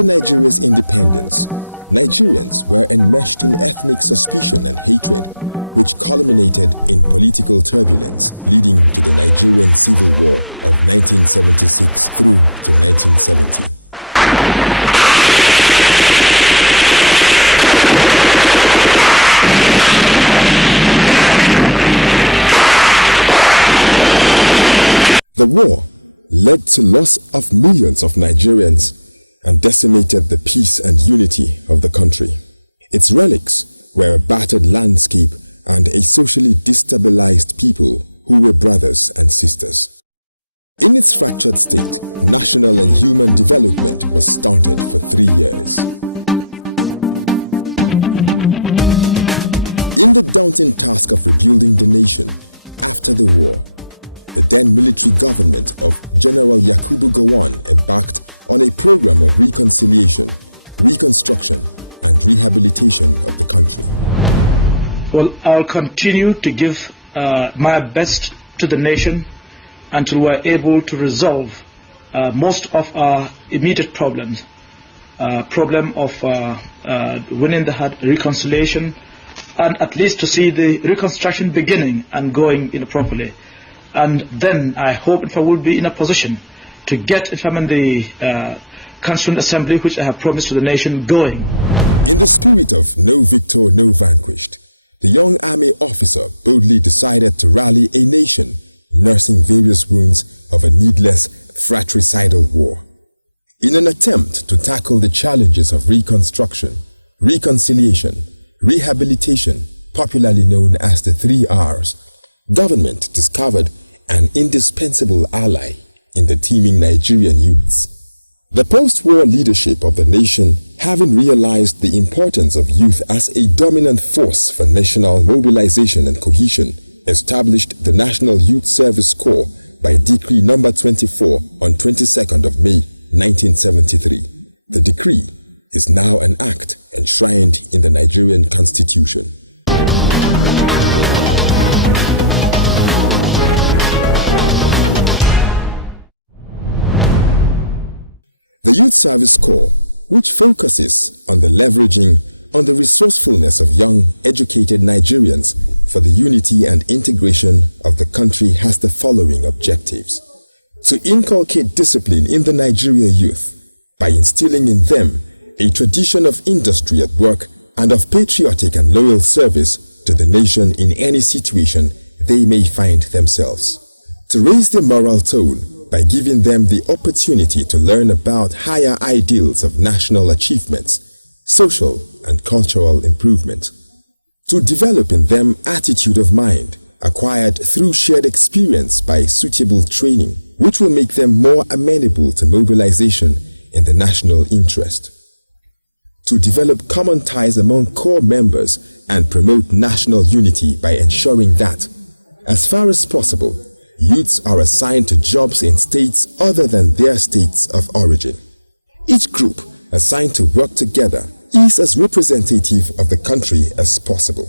After Nigeria's independence, Nigerians were enmeshed in ethnic suspicion and hatred, which culminated in political turbulence, leading to the Nigerian Civil War of 1976 through to 1970. The war led to loss of millions of Nigerians and decimated the peace and unity of the country. Its relics were a battered landscape and a socially destabilized people who were brothers and sisters. In its fractured state, national and human development was stunted for 3 years. In the daunting task of rebuilding the nation after the war, the then military government of General Yakubu Gowon embarked on a program of reconciliation, reconstruction, and rehabilitation of the country. Well, I'll continue to give my best to the nation until we're able to resolve most of our immediate problems. Problem of winning the heart, reconciliation, and at least to see the reconstruction beginning and going properly. And then I hope if I will be in a position to get, if I'm in the Constituent Assembly, which I have promised to the nation, going. In the spirit of no victor, no vanquished, the young army officer boldly decided to rally a nation nursing various wounds of a needless fratricidal war. In an attempt to tackle the challenges of reconstruction, reconciliation, rehabilitation, popularly known as the 3 R's, government discovered an indispensable ally in the teeming Nigerian youths. The post-war leadership of the nation, having realized the importance of youth as a dominant force for national mobilization and cohesion, established the National Youth Service Corps by Decree No. 24 on 22nd of May 1973. The decree is now an act enshrined in the Nigerian Constitution. The Youth Service Corps, which focuses on the leveraging on the resourcefulness of young, educated Nigerians for the unity and integration of the country, has the following objectives: to inculcate discipline in the Nigeria youth by instilling in them a tradition of industry at work and of patriotic and loyal service to the nation in any situation they may find themselves; to raise their moral tone by giving them the opportunity to learn about higher ideals of national achievements, social and cultural improvement; to develop in them attitude of mind acquired through shared experience by suitable training, which will make them more amenable to mobilization in the national interest; to develop common ties among core members and promote national unity by ensuring that, as far as possible, youths are assigned to jobs in states other than their states of origin. Each group assigned to work together is as representative of the country as possible.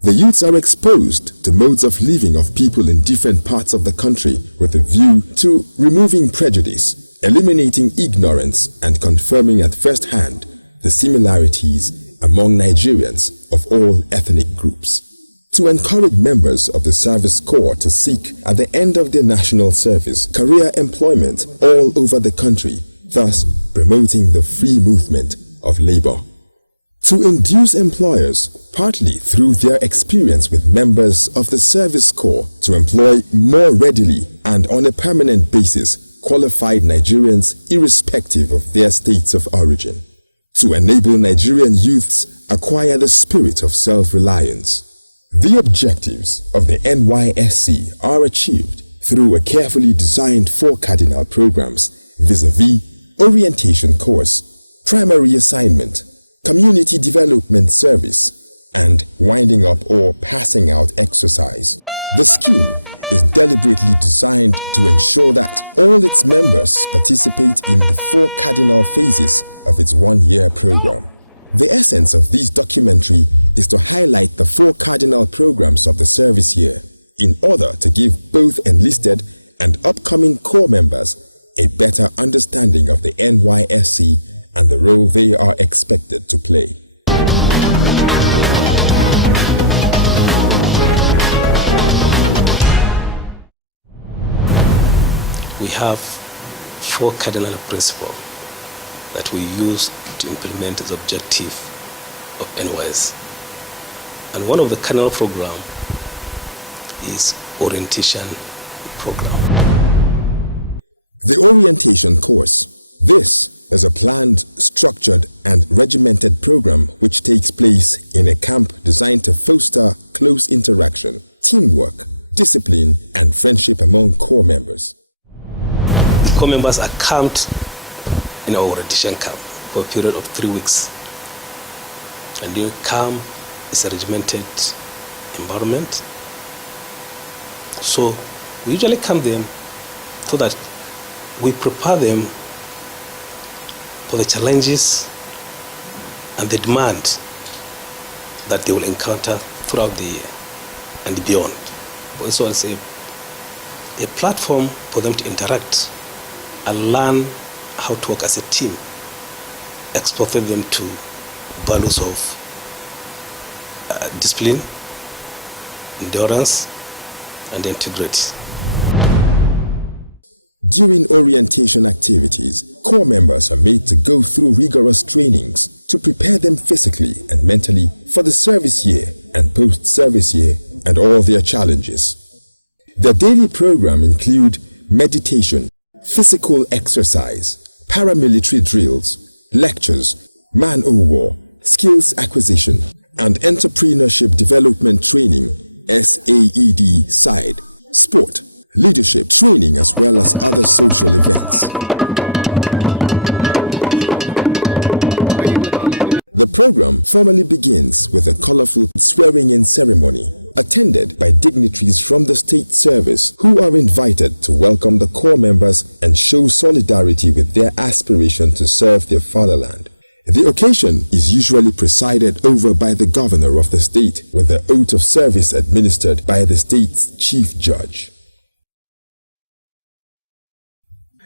The youths are exposed to modes of living of people in different parts of the country with a view to removing prejudice, eliminating ignorance, and confirming at first hand the similarities among Nigerians of all ethnic groups; to encourage members of the Service Corps to seek, at the end of their national service, career employment all over the country, thus promoting the free movement of labor; to induce employers, partly through their experience with members of the Service Corps, to employ more readily and on a permanent basis qualified Nigerians irrespective of their states of origin; to enable Nigerian youths acquire the spirit of self-reliance. The objectives of the NYSC are achieved through a carefully designed 4 cardinal programs vis-a-vis orientation course, primary assignment, community development service, and winding up or passing out exercise. The scheme is deliberately designed to ensure that all its members participate in the 4 cardinal phases of its 1-year program. The essence of this documentary is to highlight the 4 cardinal programs of the service year in order to give both enlisted and upcoming corps members a better understanding of the NYSC and the role they are expected to play. We have 4 cardinal principles that we use to implement the objective of Nysc. And one of the cardinal program is orientation program. The orientation course. This is a planned, structured, and regimented program which takes place in a camp designed to foster close interaction, teamwork, discipline, and friendship among corps members. Corps members are camped in our orientation camp for a period of 3 weeks. And the camp is a regimented environment. So we usually camp them so that we prepare them for the challenges and the demand that they will encounter throughout the year and beyond. Also, it's a platform for them to interact and learn how to work as a team, exposing them to values of discipline, endurance, and integrity. During orientation activities, corps members are made to go through rigorous trainings to prepare them physically and mentally for the service year and post-service year and all their challenges. Their daily program include meditation, physical exercise, paramilitary drills, lectures, man-o-war, skills acquisition, and entrepreneurship development training, SAED side, sport, leadership training, as well as other social events. The program formally begins with a colorful swearing-in ceremony attended by dignitaries from the state service who are invited to welcome the corps members and show solidarity with their aspiration to serve their fatherland. The occasion is usually presided over by the governor of the state, with the oath of service administered by the state's chief judge.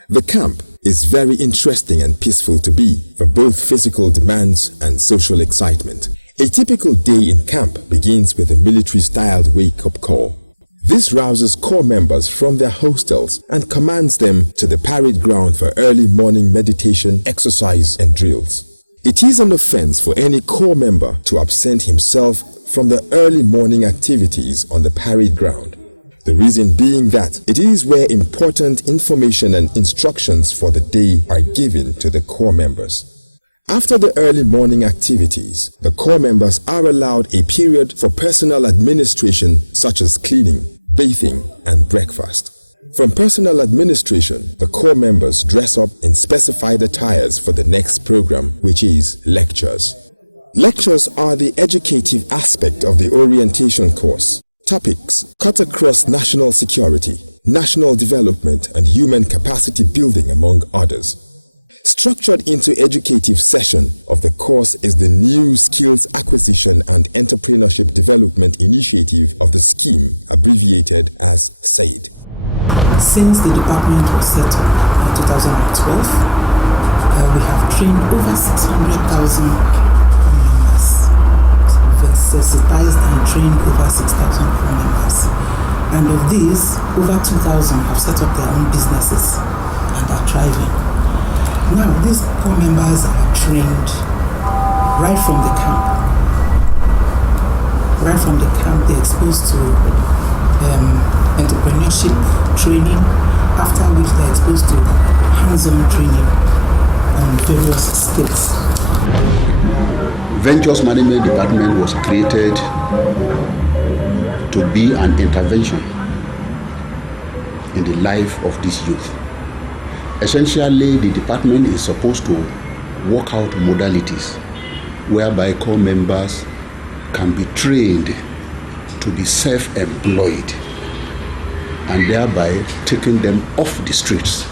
The camp is very interesting and peaceful to be for both physical demands and social excitement. A typical day in camp begins with a military-styled wake-up call. This rouses corps members from their hostels and commands them to the parade ground for early morning meditation, exercise, and drills. It is an offense for any corps member to absent himself from the early morning activities on the parade ground. The reason being that it is where important information and instructions for the day are given to the corps members. After the early morning activities, the corps members are allowed a period for personal administration such as cleaning, bathing, and breakfast. From personal administration, the corps members dress up in specified attires for the next program, which is lectures. Lectures are the educative aspect of the orientation course. Topics cut across national security, national development, and human capacity building, among others. Structured into educative session of the course is the new Skills Acquisition and Entrepreneurship Development Initiative of the scheme, abbreviated as SAID. Since the department was set up in 2012, we have trained over 600,000 members. We've sensitized and trained over 6,000 members. And of these, over 2,000 have set up their own businesses and are thriving. Now, these corps members are trained right from the camp. Right from the camp, they're exposed to entrepreneurship training, after which they're exposed to hands-on training on various skills. Ventures Management Department was created to be an intervention in the life of these youth. Essentially, the department is supposed to work out modalities whereby corps members can be trained to be self-employed and thereby taking them off the streets.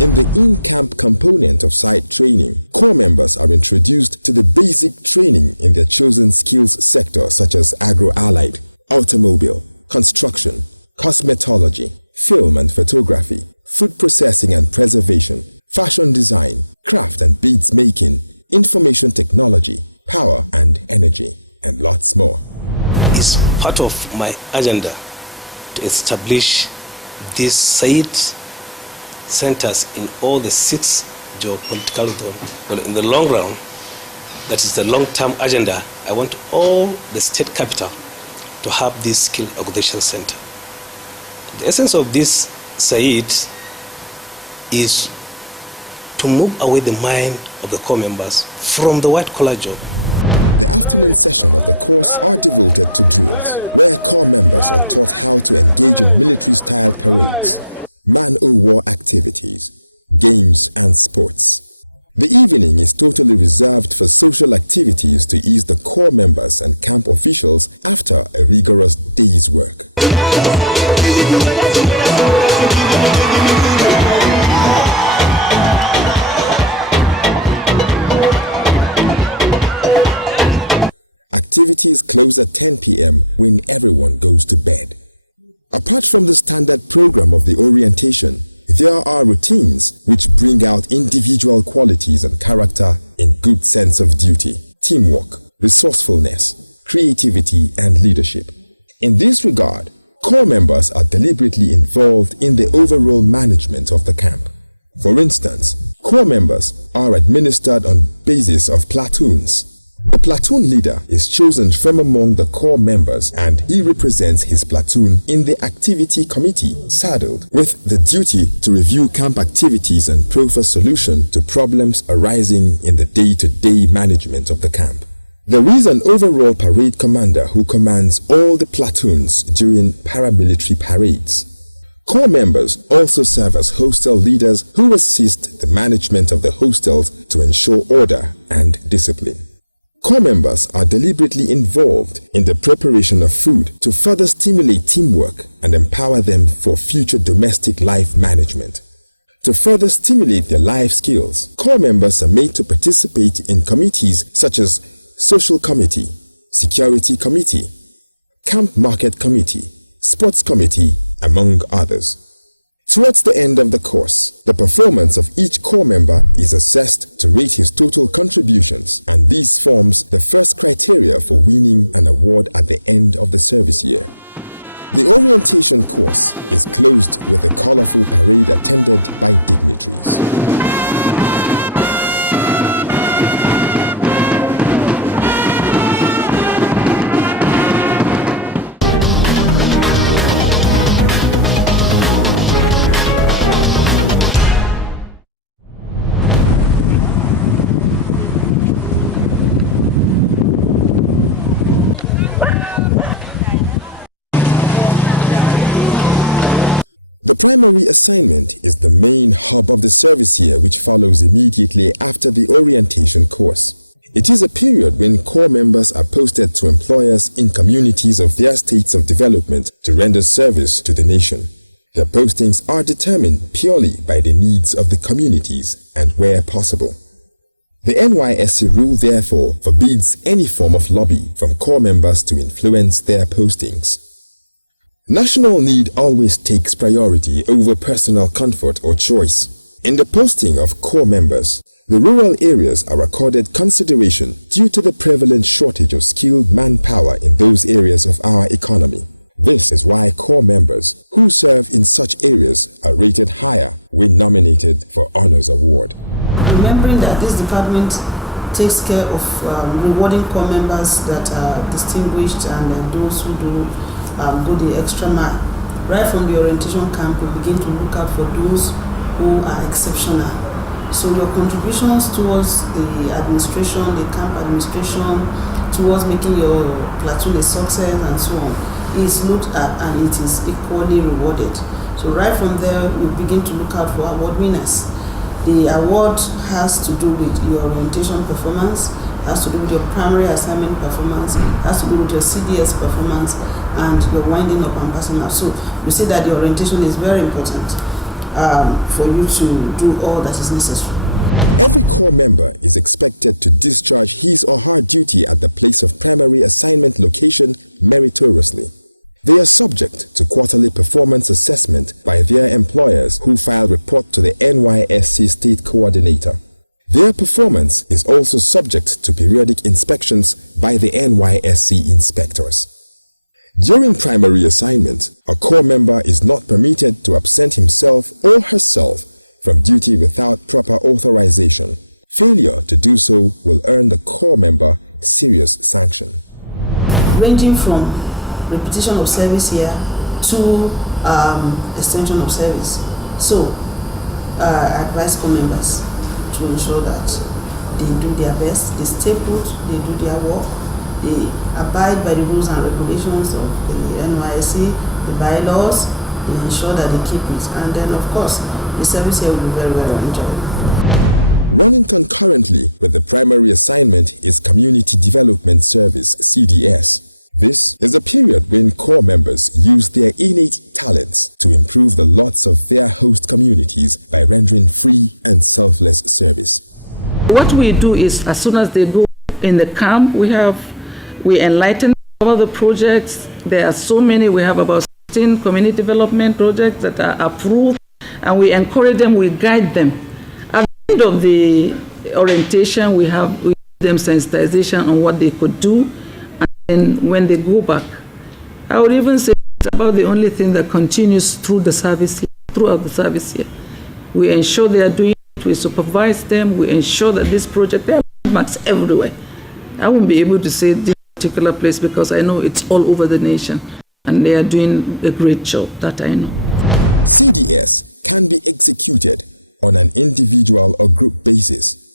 In the in-camp component of site training, corps members are introduced to the basic training in their chosen skills sector, such as agro-allied, automobile, construction, cosmetology, film and photography, food processing and preservation, fashion design, craft and beads making, information technology, power and energy, and lots more. It's part of my agenda to establish these site centers in all the 6 geopolitical zones. Well, in the long run, that is the long-term agenda, I want all the state capital to have this skill acquisition center. The essence of this site is to move away the mind of the core members from the white-collar job. The afternoon session of the course are devoted to drills, where core members are taught how to engage in military-style parades, man-o'-war activities, games and sports. The evening is totally reserved for social activities to ease the core members and camp officials after a rigorous day's work. Activities close at 10 p.m. when everyone goes to bed. Apart from the standard program of the orientation, there are routines which bring out individual qualities and character in good sense of duty, teamwork, resourcefulness, creativity, and leadership. In this regard, core members are deliberately involved in the overall management of the camp. For instance, core members are administered on basis of platoons. The platoon leader is chosen from among the core members and he represents his platoon in the activity committee, saddled with the duty to review camp activities and proffer solution to problems arising in the day-to-day management of the camp. There is an overall parade commander who commands all the platoons during paramilitary parades. Core members also serve as hostel leaders who assist the management of the hostels to ensure order and discipline. Core members are deliberately involved in the preparation of food to further stimulate teamwork and empower them for future domestic life management. To further stimulate their life skills, core members are made to participate in committees such as Social Committee, Security Committee, Camp Market Committee, Sports Committee, among others. Towards the end of the course, the performance of each core member is assessed to rate his total contributions, and this forms the first criteria for winning an award at the end of the service year. The orientation course is closed with a colorful parade attended by dignitaries. The primary assignment is the main hub of the service year, which follows immediately after the orientation course. It is a period when core members are posted to employers in communities of their states of development to render service to the nation. Their postings are determined purely by the needs of the communities and where possible. The NYSC rule therefore forbids any form of lobby from core members to influence their postings. National need always takes priority over personal comfort or choice. In the posting of core members, the rural areas are accorded consideration due to the prevalent shortage of skilled manpower in those areas of our economy. This is why core members who serve in such areas are rated higher when nominated for Honors Award. Remembering that this department takes care of rewarding core members that are distinguished and those who do go the extra mile. Right from the orientation camp, we begin to look out for those who are exceptional. So your contributions towards the administration, the camp administration, towards making your platoon a success and so on, is looked at and it is equally rewarded. So right from there, we begin to look out for award winners. The award has to do with your orientation performance, has to do with your primary assignment performance, has to do with your CDS performance, and your winding up and passing out. So we say that the orientation is very important for you to do all that is necessary. Every core member is expected to discharge his or her duty at the place of primary assignment location meritoriously. They are subject to quarterly performance assessment by their employers who file report to the Nysc State Coordinator. Their performance is also subject to periodic inspections by the Nysc inspectors. During primary assignment, a corps member is not permitted to absent himself or herself from duty without proper authorization. Failure to do so will earn the corps member serious sanction. Ranging from repetition of service here to extension of service. So, I advise corps members to ensure that they do their best, they stay put, they do their work, they abide by the rules and regulations of the Nysc, the bylaws, they ensure that they keep it. And then, of course, the service here will be very well enjoyed. Running concurrently with the primary assignment is Community Development Service, CDS. This is a period when corps members use their innate talents to improve the lots of their host communities by rendering free and selfless service. What we do is, as soon as they go in the camp, we enlighten some of the projects. There are so many. We have about 16 community development projects that are approved, and we encourage them, we guide them. At the end of the orientation, we give them sensitization on what they could do, and when they go back, I would even say it's about the only thing that continues throughout the service year. We ensure they are doing it, we supervise them, we ensure that this project, there are landmarks everywhere. I won't be able to say this particular place because I know it's all over the nation, and they are doing a great job, that I know. CDS can be executed on an individual or group basis.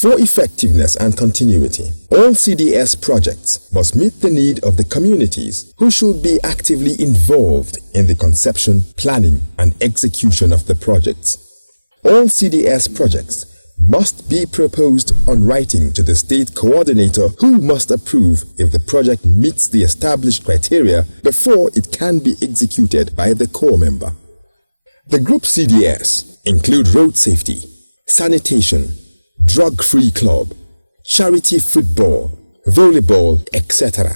For effectiveness and continuity, all CDS projects must meet the need of the communities who should be actively involved in the conception, planning, and execution of the projects. All CDS projects must be proposed on writing to the state coordinator, who must approve if the project meets the established criteria before it can be executed by the corps member. The group CDS include road safety, sanitation, drug-free club, charity football, volleyball, etc.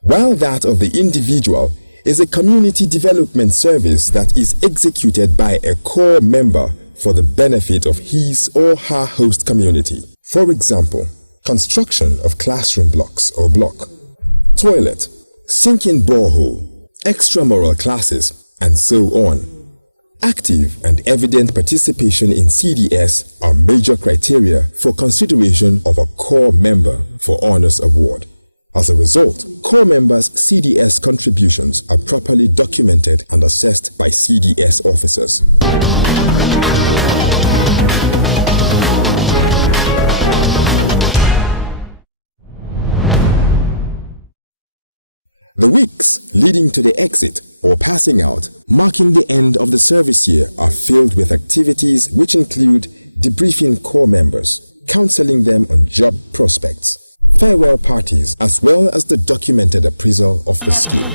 While that of the individual is a community development service that is executed by a corps member for the benefit of his or her host community. For example, construction of classroom blocks or block, toilet, sinking borehole, extramural classes, and so on. Active and evident participation in CDS are major criteria for consideration of a corps member for honors award. As a result, corps members' CDS contributions are properly documented and assessed by CDS officers. The weeks leading to the exit or passing out, marking the end of the service year, are filled with activities which include debriefing corps members, counseling them on job prospects, farewell parties, as well as the documented appraisal of the skill.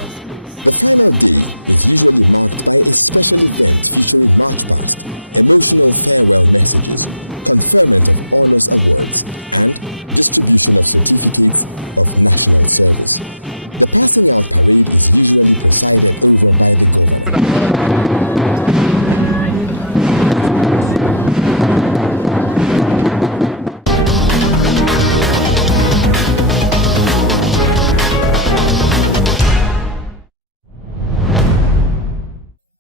The final day is usually marked by a special event featuring march past, emotional farewell messages, conferment of honors awards, and distribution of certificates of national service. The passing out parade is usually presided over by the governor.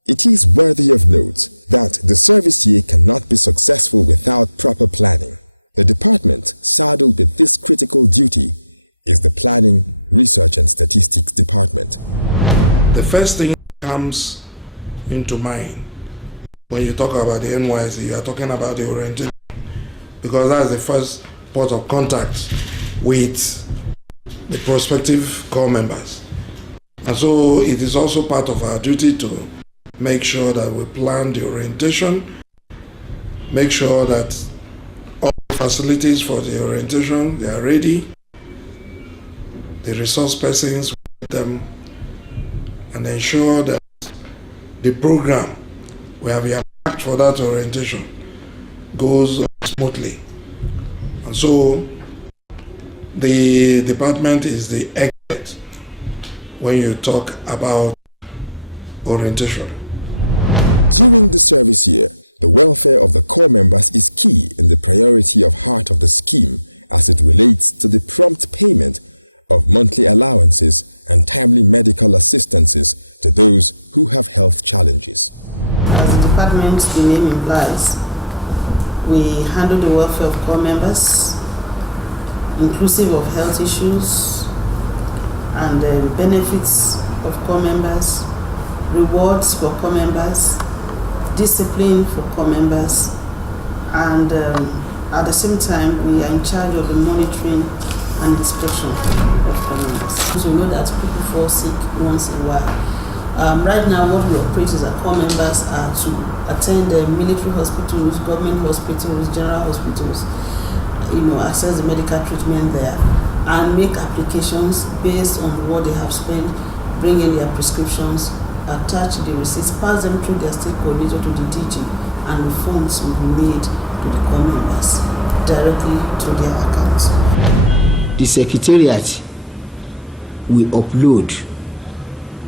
It is worthy of note that the service year cannot be successful without proper planning. The department saddled with this critical duty is the Planning, Research and Statistics Department. The first thing that comes into mind when you talk about the Nysc, you are talking about the orientation, because that's the first port of contact with the prospective corps members. And so it is also part of our duty to make sure that we plan the orientation, make sure that all facilities for the orientation, they are ready, the resource persons with them, and ensure that the program we have earmarked for that orientation goes smoothly. And so the department is the expert when you talk about orientation. During the service year, the welfare of the corps members is key in the priority of heart of the scheme as it relates to the prompt payment of monthly allowances and timely medical assistances to those who have health challenges. As the department, the name implies, we handle the welfare of corps members, inclusive of health issues and benefits of corps members, rewards for corps members, discipline for corps members, and at the same time we are in charge of the monitoring and inspection of corps members. So we know that people fall sick once in a while. Right now what we operate as our corps members are to attend military hospitals, government hospitals, general hospitals, access the medical treatment there and make applications based on what they have spent, bring in their prescriptions, attach the receipts, pass them through their state coordinator to the DG, and the funds will be made to the corps members directly to their accounts. The secretariat will upload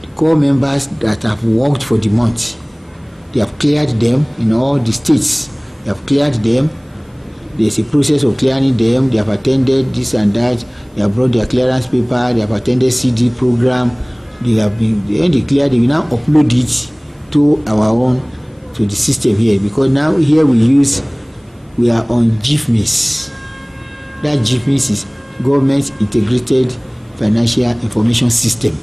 the corps members that have worked for the month. They have cleared them in all the states. They have cleared them. There's a process of clearing them. They have attended this and that. They have brought their clearance paper. They have attended CD program. They have been, when they clear, they will now upload it to to the system here, because now here we are on GIFMIS. That GIFMIS is Government Integrated Financial Information System.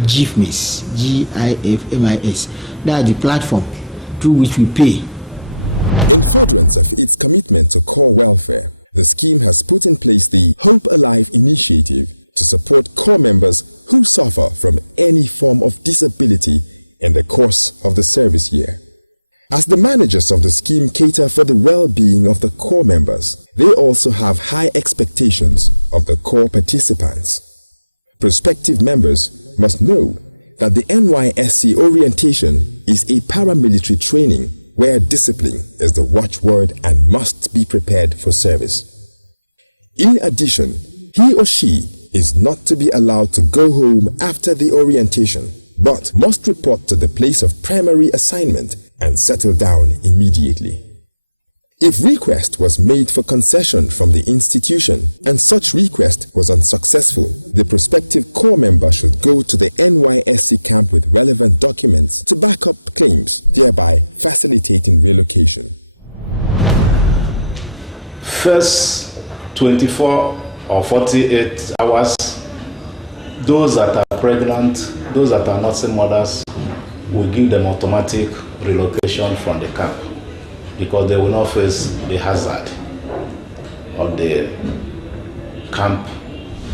GIFMIS, GIFMIS. That is the platform through which we pay. In furtherance of its commitment to corps welfare, the scheme has put in place the Hope Alive initiative to support corps members who suffer from any form of disability in the course of the service year. As the managers of the scheme cater for the well-being of the corps members, they also have high expectations of the corps participants. Prospective members must know that the Nysc orientation is a paramilitary training where discipline is the watchword and must be prepared for service. In addition, he or she is not to be allowed to go home after the orientation, but must report to the place of primary assignment and settle down immediately. If request was made for concession from the institution and such request was unsuccessful, the prospective corps member should go to the Nysc camp with relevant documents to back up claims, thereby facilitating relocation. First 24 or 48 hours, those that are pregnant, those that are nursing mothers, we give them automatic relocation from the camp because they will not face the hazard of the camp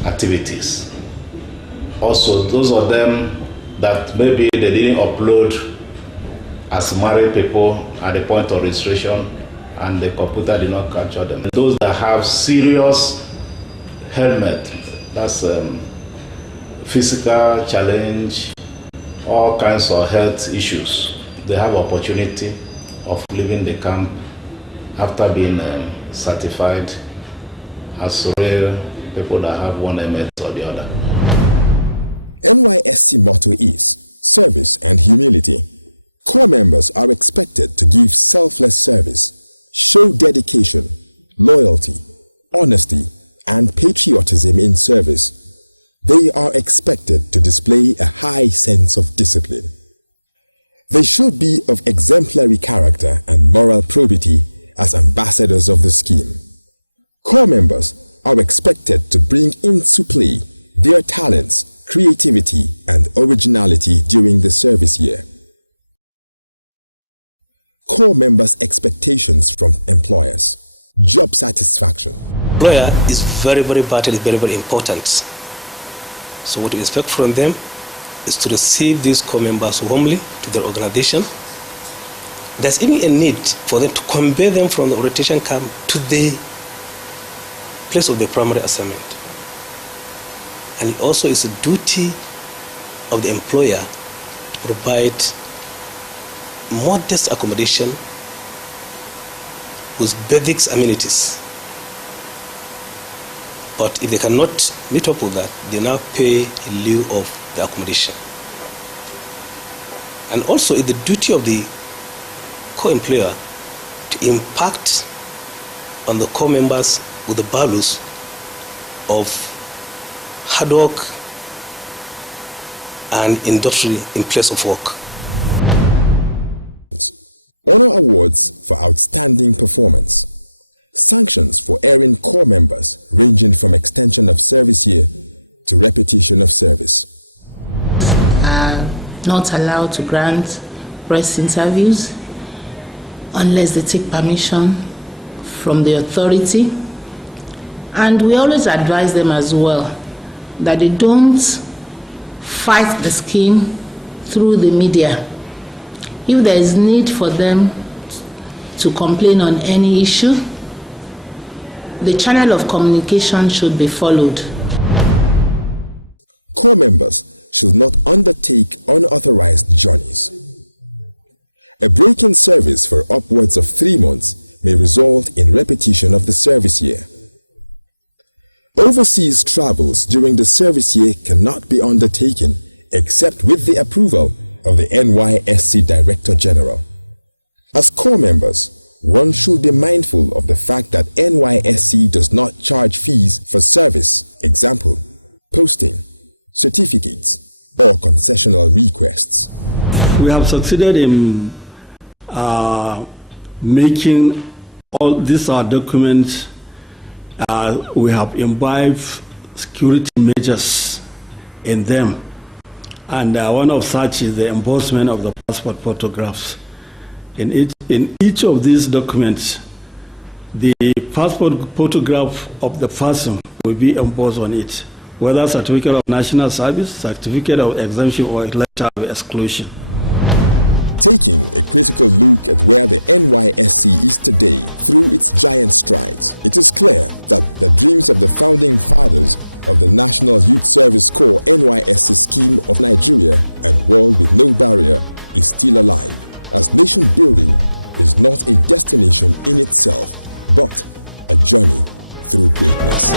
activities. Also, those of them that maybe they didn't upload as married people at the point of registration and the computer did not capture them. Those that have serious helmet, that's physical challenge, all kinds of health issues, they have opportunity of leaving the camp after being certified as real people that have one MS or the other. Nysc motto is service and humility. Corps members are expected to give selfless service, show dedication, loyalty, honesty, and patriotism in service. They are expected to display a high sense of discipline. They should be of exemplary character and moral probity as ambassadors of the scheme. Corps members are expected to bring into play their talents, creativity, and originality during the service year. Corps members' expectations from employers. Job satisfaction. Employer is very, very vital, is very, very important. So what we expect from them is to receive these corps members warmly to their organization. There's even a need for them to convey them from the orientation camp to the place of their primary assignment. And it also is a duty of the employer to provide modest accommodation with basic amenities. But if they cannot meet up with that, they now pay in lieu of the accommodation. And also it's the duty of the co-employer to impact on the co-members with the values of hard work and industry in place of work. Honor awards for outstanding performance. Sanctions for erring core members ranging from extension of service year to repetition of service. Are not allowed to grant press interviews unless they take permission from the authority. And we always advise them as well that they don't fight the scheme through the media. If there is need for them to complain on any issue, the channel of communication should be followed. Core members should not undertake unauthorized journeys. A break in service for upwards of 3 months may result in repetition of the service year. Overseas travels during the service year cannot be undertaken except with the approval of the Nysc Director General. As core members, one should be mindful of the fact that Nysc does not charge fees for service, example, posting, certificates, or concessional requests. We have succeeded in making all these documents. We have imbibed security measures in them, and one of such is the embossment of the passport photographs. In each of these documents, the passport photograph of the person will be embossed on it, whether certificate of national service, certificate of exemption, or letter of exclusion. Taking a critical look at where the Nysc is today through its giant strides, it is clear that the dreams of the founding fathers of the National Youth Service Corps Nysc scheme of Nigeria and World with No Barrier is still alive, as nation building is not a destination in itself, but a journey through greatness.